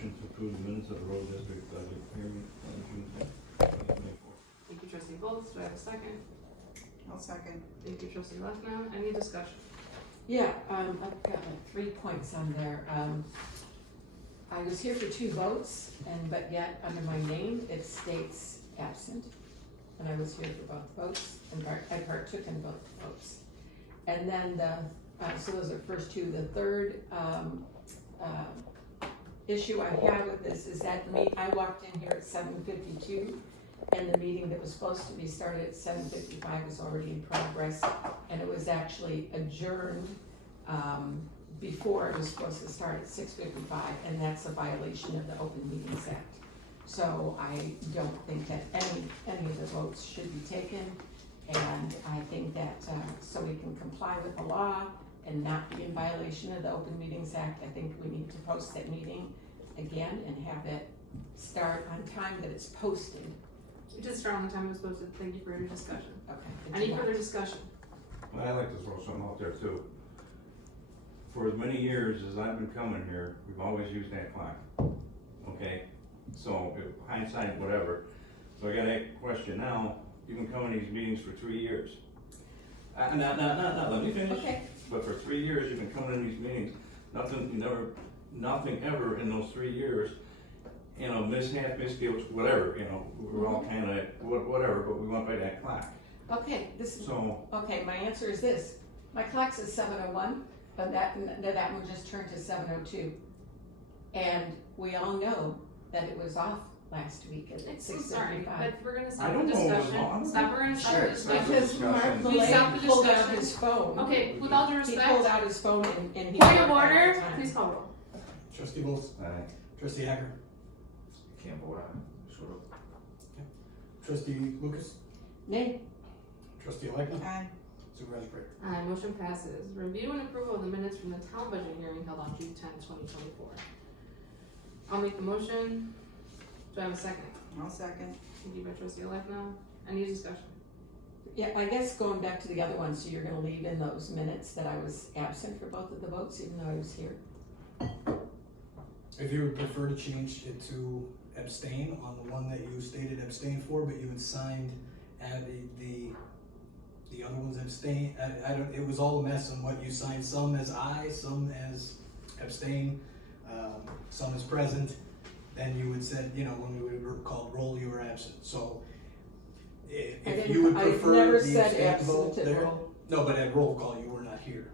motion to approve the minutes of the road district budget hearing on June 10th, 2024. Thank you, trustee Volz. Do I have a second? I'll second. Thank you, trustee Lefkow. Any discussion? Yeah, I've got like 3 points on there. I was here for 2 votes, but yet under my name, it states absent. And I was here for both votes, and I partook in both votes. And then so those are the first 2. The third issue I have with this is that I walked in here at 7:52, and the meeting that was supposed to be started at 7:55 was already in progress, and it was actually adjourned before it was supposed to start at 6:55, and that's a violation of the Open Meetings Act. So I don't think that any of the votes should be taken, and I think that so we can comply with the law and not be in violation of the Open Meetings Act, I think we need to post that meeting again and have it start on time that it's posted. We did start on the time it was posted. Thank you for your discussion. Okay. Any further discussion? Well, I'd like to throw something out there too. For as many years as I've been coming here, we've always used that clock, okay? So, hindsight, whatever. So I got a question now, you've been coming to these meetings for 3 years. Let me finish. Okay. But for 3 years, you've been coming to these meetings, nothing ever in those 3 years, mishap, misdeals, whatever, we're all kinda, whatever, but we went by that clock. Okay, So, okay, my answer is this. My clock says 7:01, but that one just turned to 7:02. And we all know that it was off last week at I'm sorry, 6:55. but we're gonna I stop the don't know what was discussion. wrong. Stop, we're gonna stop the Sure, discussion. because Mark We stopped Malay the pulled out discussion. his phone. Okay, with all due He respect, pulled out his phone and he. point of worked all order, the time. please call roll. Trustee Volz, Aye. trustee Hacker, Can't vote on it, sort of. trustee Lucas, Nay. trustee Alekna, Aye. supervisor Prater. Aye, motion passes. Review and approval of the minutes from the town budget hearing held on June 10th, 2024. I'll make the motion. Do I have a second? I'll second. Thank you by trustee Lefkow. Any discussion? Yeah, I guess going back to the other one, so you're gonna leave in those minutes that I was absent for both of the votes, even though I was here. If you would prefer to change it to abstain on the one that you stated abstain for, but you had signed the other ones abstain, I don't, it was all a mess on what you signed, some as aye, some as abstain, some as present, then you would said, when we would have called roll, you were absent, so if you would prefer I never the said abstain absent vote at there. roll. No, but at roll call, you were not here,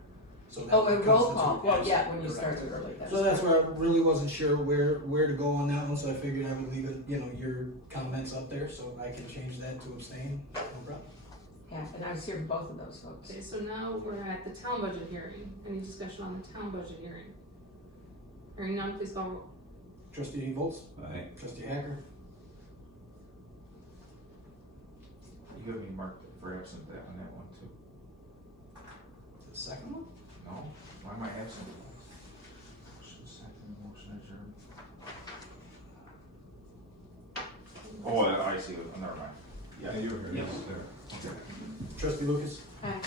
so that Oh, would a roll call, constitute well, absent. yeah, when you Correct. started early, that's. So that's where I really wasn't sure where to go on that one, so I figured I would leave it, your comments up there, so I can change that to abstain, no problem. Yeah, and I was here for both of those votes. Okay, so now we're at the town budget hearing. Any discussion on the town budget hearing? Hearing none, please call roll. Trustee Volz, Aye. trustee Hacker, You have me marked for absent that on that one too. the second one? No? Why am I absent? Motion second, motion adjourned. Oh, I see, never mind. Yeah, you were here, yes, sir. Okay. Trustee Lucas, Aye.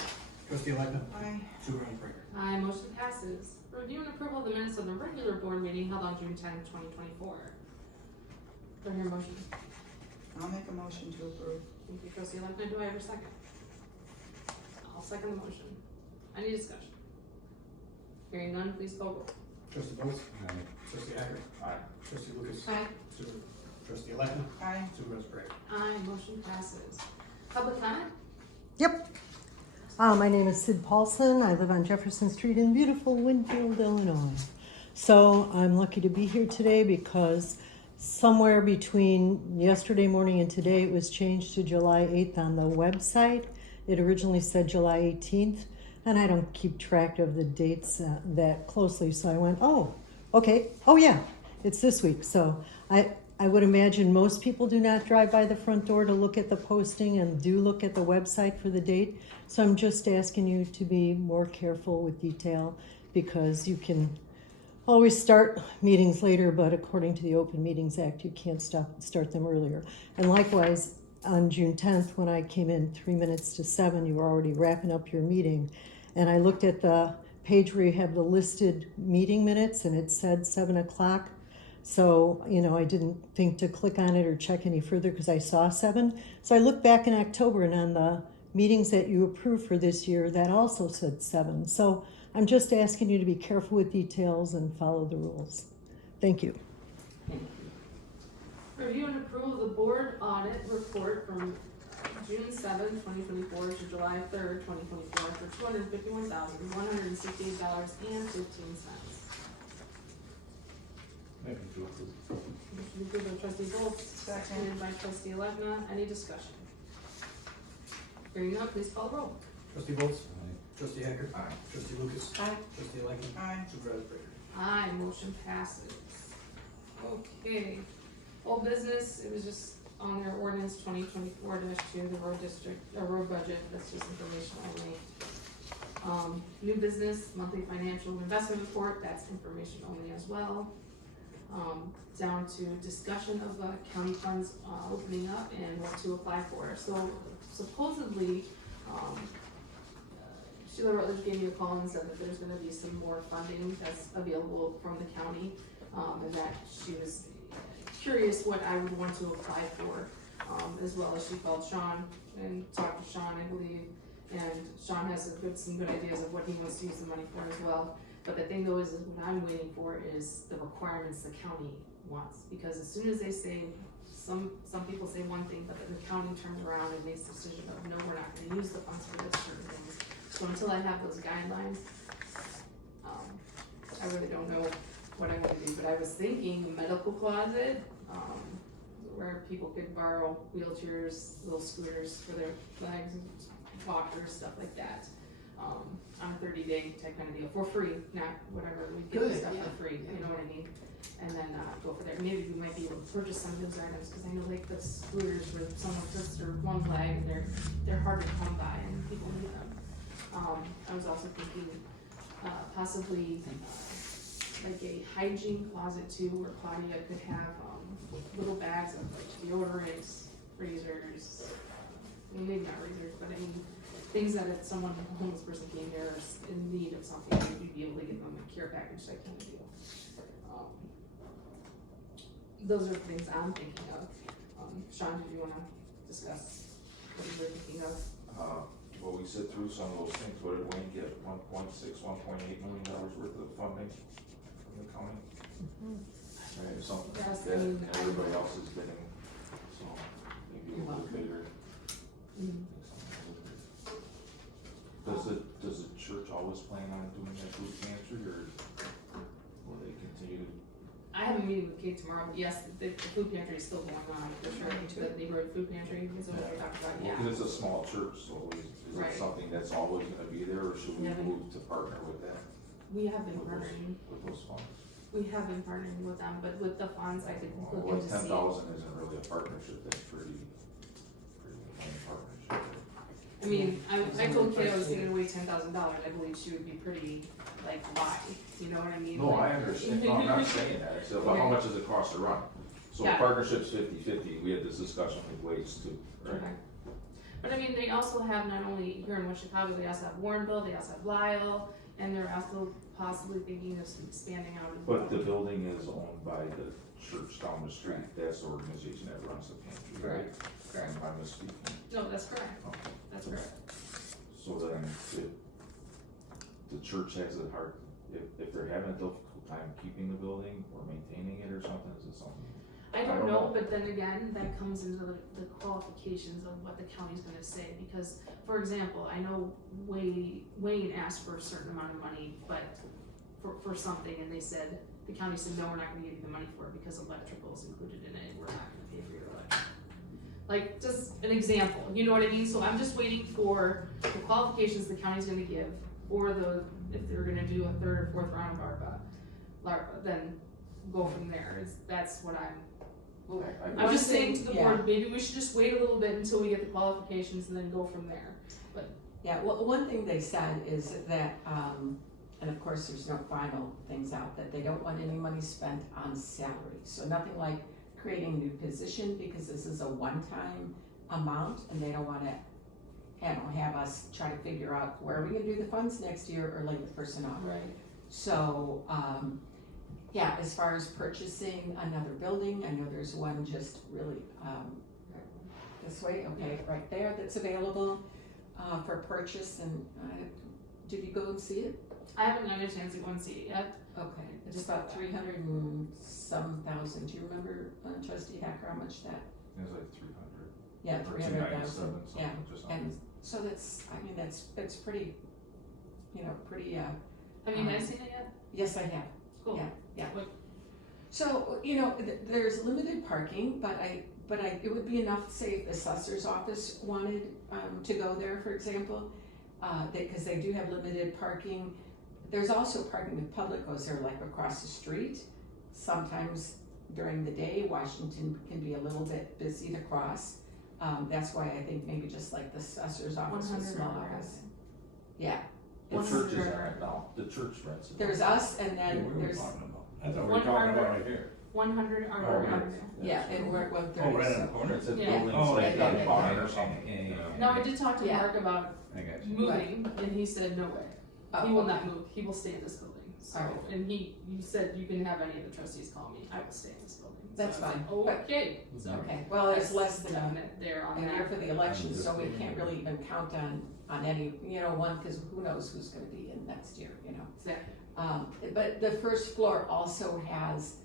trustee Alekna, Aye. supervisor Prater. Aye, motion passes. Review and approval of the minutes of the regular board meeting held on June 10th, 2024. Do I hear a motion? I'll make a motion to approve. Thank you, trustee Lefkow. Do I have a second? I'll second the motion. Any discussion? Hearing none, please call roll. Trustee Volz, Aye. trustee Hacker, Aye. trustee Lucas, Aye. trustee Alekna, Aye. supervisor Prater. Aye, motion passes. Public comment? Yep. My name is Sid Paulson. I live on Jefferson Street in beautiful Winfield, Illinois. So I'm lucky to be here today because somewhere between yesterday morning and today it was changed to July 8th on the website. It originally said July 18th, and I don't keep track of the dates that closely. So I went, oh, okay. Oh yeah, it's this week. So I would imagine most people do not drive by the front door to look at the posting and do look at the website for the date. So I'm just asking you to be more careful with detail because you can always start meetings later, but according to the Open Meetings Act, you can't start them earlier. And likewise, on June 10th, when I came in 3 minutes to 7, you were already wrapping up your meeting. And I looked at the page where you have the listed meeting minutes and it said 7 o'clock. So, I didn't think to click on it or check any further because I saw 7. So I looked back in October, and on the meetings that you approved for this year, that also said 7. So I'm just asking you to be careful with details and follow the rules. Thank you. Thank you. Review and approve the board audit report from June 7th, 2024 to July 3rd, 2024 for $251,168.15. Maybe do it. Motion approved by trustee Bolt, seconded by trustee Alevna. Any discussion? Hearing none, please call the roll. Trustee Bolts? Trustee Hacker? Aye. Trustee Lucas? Aye. Trustee Lightning? Aye. Supervisor Prater? Aye, motion passes. Okay, old business, it was just on their ordinance 2024-2, the road district, or road budget, that's just information only. New business, monthly financial investment report, that's information only as well. Down to discussion of county funds opening up and what to apply for. So supposedly, Sheila Rutledge gave me a call and said that there's gonna be some more funding that's available from the county, and that she was curious what I would want to apply for, as well as she called Sean and talked to Sean, I believe, and Sean has some good ideas of what he wants to use the money for as well. But the thing though is what I'm waiting for is the requirements the county wants, because as soon as they say, some people say one thing, but then the county turns around and makes the decision of, no, we're not gonna use the funds for this certain things. So until I have those guidelines, I really don't know what I'm gonna do, but I was thinking a medical closet, where people could borrow wheelchairs, little scooters for their legs, walkers, stuff like that. On a 30-day type kind of deal, for free, not whatever, we get the Good, stuff yeah. for free, you know what I mean? And then, go for there, maybe we might be able to purchase some of those items, cause I know like the scooters where someone puts their one leg, and they're hard to come by and people need them. I was also thinking, possibly, like a hygiene closet too, where Claudia could have, little bags of like deodorants, razors, well, maybe not razors, but I mean, things that if someone, a homeless person came here or in need of something, we'd be able to give them a care package type kind of deal. Those are the things I'm thinking of. Sean, did you wanna discuss what you were thinking of? Well, we sit through some of those things, what did Wayne get, $1.8 million worth of funding from the county? Right, or something like Yes, that, I mean, and everybody else is getting, so, maybe a little bit bigger. Does the church always plan on doing that food pantry, or will they continue to? I have a meeting with Kate tomorrow, but yes, the food pantry is still going on, for sure, the neighborhood food pantry is what we talked about, yeah. Because it's a small church, so is Right. it something that's always gonna be there, or should we Yeah. move to partner with that? We have been With partnering, those funds? we have been partnering with them, but with the funds, I could look Well, into see. 10,000 isn't really a partnership, that's pretty lame partnership. I mean, I told Kate I was giving away $10,000, I believe she would be pretty, like, why, you know what I mean? No, Like- I understand, no, I'm not saying that, it's about how Okay. much does it cost to run? So Yeah. partnership's 50-50, we had this discussion with Wade's too, right? Okay. But I mean, they also have not only here in West Chicago, they also have Warrenville, they also have Lyle, and they're also possibly thinking of expanding out as well. But the building is owned by the church down the street, that's the organization that runs the pantry, right? Correct. Am I misspeaking? No, that's correct, Okay. that's correct. So then, if the church has a hard, if they're having a difficult time keeping the building or maintaining it or something, is it something? I don't know, but then again, that comes into the qualifications of what the county's gonna say, because, for example, I know Wayne asked for a certain amount of money, but for something, and they said, the county said, no, we're not gonna give you the money for it because electrical is included in it, we're not gonna pay for your electric. Like, just an example, you know what I mean? So I'm just waiting for the qualifications the county's gonna give, or if they're gonna do a third or fourth round of ARPA, then go from there, that's what I'm just saying to the board, maybe we should just wait a little bit until we get the qualifications and then go from there. Yeah, well, one thing they said is that, and of course, there's no final things out, that they don't want any money spent on salary. So nothing like creating a new position, because this is a one-time amount, and they don't wanna, have us try to figure out where are we gonna do the funds next year or lay the person off. Right. So, Yeah, as far as purchasing another building, I know there's one just really, this way, okay, right there, that's available, for purchase, and, did you go and see it? I haven't had a chance to go and see it yet. Okay, it's about 300 and some thousand, do you remember, trustee Hacker, how much that? It was like 300. Yeah, Or 300,000, 297, yeah, just and under. so that's, I mean, that's pretty, pretty, Have you guys seen it yet? yes, I have. Cool. Yeah. What- So, there's limited parking, but it would be enough, say, if the assessor's office wanted, to go there, for example, cause they do have limited parking. There's also parking if public goes there, like across the street. Sometimes during the day, Washington can be a little bit busy to cross. That's why I think maybe just like the assessor's office, a 100 small or office. Yeah, The One church is hundred. on it now, the church rents it. there's us and Yeah, then we were there's, talking about. I thought we were One talking about harbor. right here. 100 Oh, Arbor yeah. Avenue. yeah, and we're at 130. Oh, right in so- the corner. It's a Yeah. building, Oh, it's like yeah, a yeah, barn yeah, or something. yeah. No, I did talk to Yeah. Mark about I got you. moving, and he said, no way. Oh, He will okay. not move, he will stay in this building. So, Alright. and you said you can have any of the trustees call me, I will stay in this building. So That's I was fine. like, okay. So Okay, well, it's less than done a it there on year that. for the election, so we can't really even count on any, one, cause who knows who's gonna be in next year, Exactly. But the first floor also has,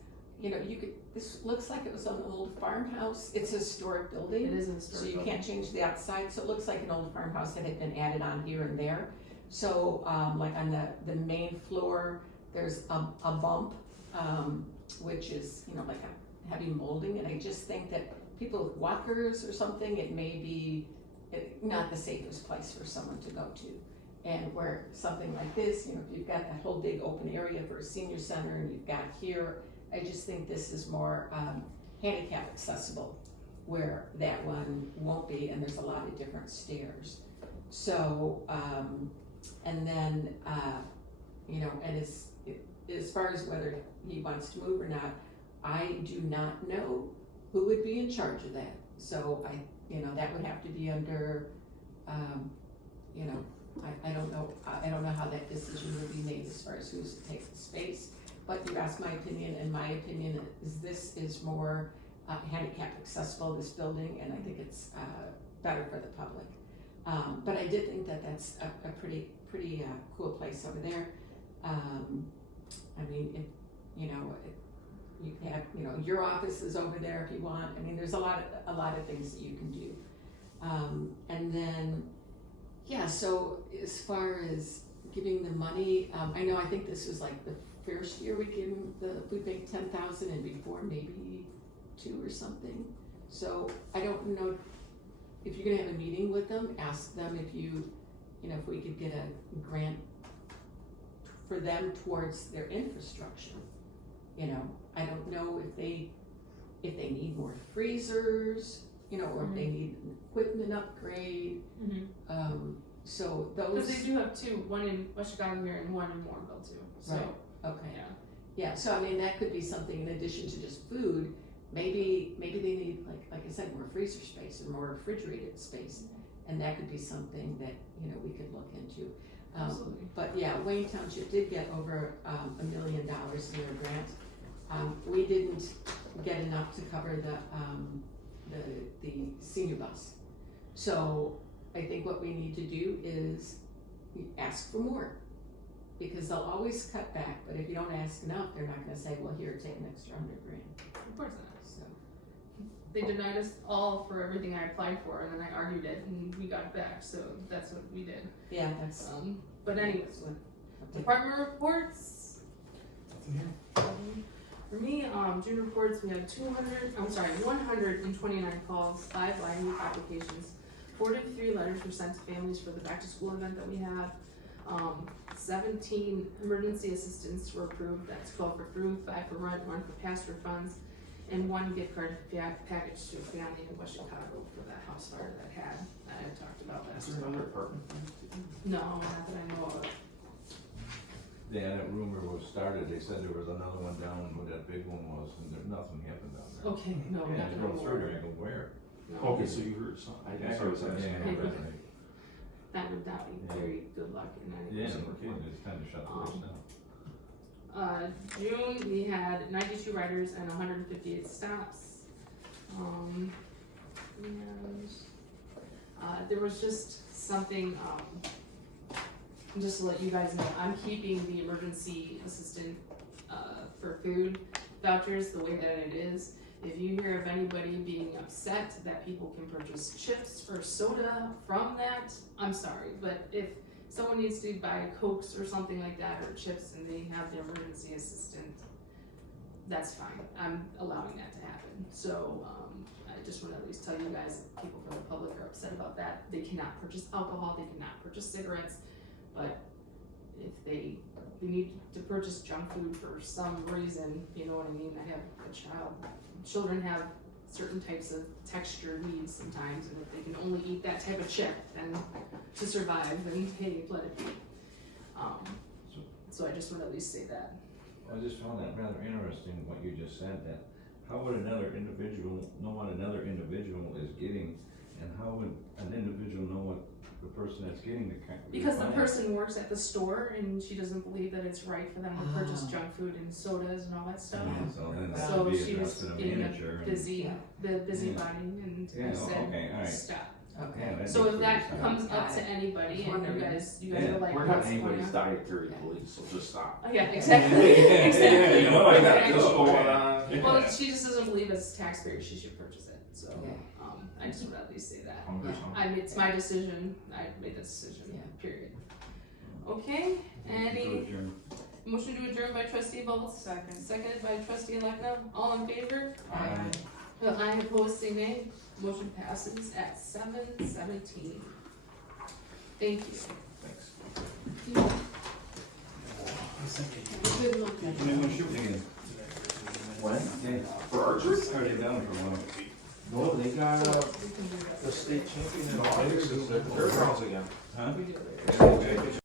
this looks like it was an old farmhouse, it's a historic It building. is a So historic you building. can't change the outside, so it looks like an old farmhouse that had been added on here and there. So, like on the main floor, there's a bump, which is, like a heavy molding, and I just think that people with walkers or something, it may be not the safest place for someone to go to. And where something like this, if you've got that whole big open area for a senior center and you've got here, I just think this is more, handicap accessible, where that one won't be, and there's a lot of different stairs. So, and then, and as far as whether he wants to move or not, I do not know who would be in charge of that. So that would have to be under, I don't know how that decision would be made as far as who's to take the space. But you asked my opinion, and my opinion is this is more handicap accessible, this building, and I think it's better for the public. But I did think that that's a pretty cool place over there. I mean, you can have, your office is over there if you want. I mean, there's a lot of things that you can do. And then, so as far as giving the money, I think this was like the first year we gave the food bank 10,000, and before maybe 2 or something. So I don't know if you're gonna have a meeting with them, ask them if if we could get a grant for them towards their infrastructure. I don't know if they need more freezers, or if they need an equipment upgrade. So Because those, they do have two, one in West Chicago here and one in Warrenville too, so, Right. okay. yeah. Yeah, so I mean, that could be something in addition to just food, maybe they need, like I said, more freezer space or more refrigerated space. And that could be something that, we could look into. Absolutely. But yeah, Wayne Township did get over $1 million in their grant. We didn't get enough to cover the senior bus. So I think what we need to do is ask for more. Because they'll always cut back, but if you don't ask enough, they're not gonna say, well, here, take an extra $100,000, Of course not. so. They denied us all for everything I applied for, and then I argued it, and we got it back, so that's what we did. Yeah, that's. But anyways, that's what- department reports. Nothing here. For me, June reports, we had 129 calls, 5 line applications, 43 letters were sent to families for the back to school event that we had. 17 emergency assistants were approved, that's 12 for food, 5 for rent, 1 for pass-through funds, and 1 gift card package to a family in West Chicago for that house fire that I had talked about last Is there time. another apartment? No, not that I know of. Yeah, that rumor was started, they said there was another one down where that big one was, and there, nothing happened down there. Okay, no, Yeah, nothing you go through there, more. you go where? No. Okay, so you heard some, I Yeah, just heard some. yeah, right. That would not be Yeah. very good luck in any Yeah, shape no or kidding, form. it's time to shut the place down. June, we had 92 riders and 158 stops. And there was just something, just to let you guys know, I'm keeping the emergency assistant for food vouchers the way that it is. If you hear of anybody being upset that people can purchase chips or soda from that, I'm sorry, but if someone needs to buy Cokes or something like that, or chips, and they have the emergency assistant, that's fine. I'm allowing that to happen. So, I just want to at least tell you guys, people from the public are upset about that. They cannot purchase alcohol, they cannot purchase cigarettes, but if they need to purchase junk food for some reason, you know what I mean? I have a child. Children have certain types of texture needs sometimes, and if they can only eat that type of chip, then to survive, then hey, let it be. So I just want to at least say that. I just found that rather interesting, what you just said, that how would another individual know what another individual is getting, and how would an individual know what the person that's getting the kind? Because the person works at the store and she doesn't believe that it's right for them to purchase junk food and sodas and all that stuff. So then that So would be she was addressed to the being manager. a busy, the busybody, and Yeah, I said, okay, all right. stop. Okay. Yeah, So makes if that sense. comes up to anybody and you guys Yeah. are like, We're not what's going anybody's on? dietary police, so just stop. Oh, yeah, exactly, exactly. Yeah, well, I got Okay. this going on. Well, she just doesn't believe as a taxpayer she should purchase it, so, Yeah. I just would at least say that. Hungry, It's my decision, I made the decision, Yeah. period. Okay, any Adjourn. motion to adjourn by trustee Bubbles? Second. Seconded by trustee Lechner, all in favor? Aye. Aye, opposed, say nay. Motion passes at 7:17. Thank you. Thanks. Good luck. Anyone shooting again? When? Okay. For archery? Are they down for a while? No, they got, We can do that. the state champion in August is at the fairgrounds again. Huh? We do it later. Okay.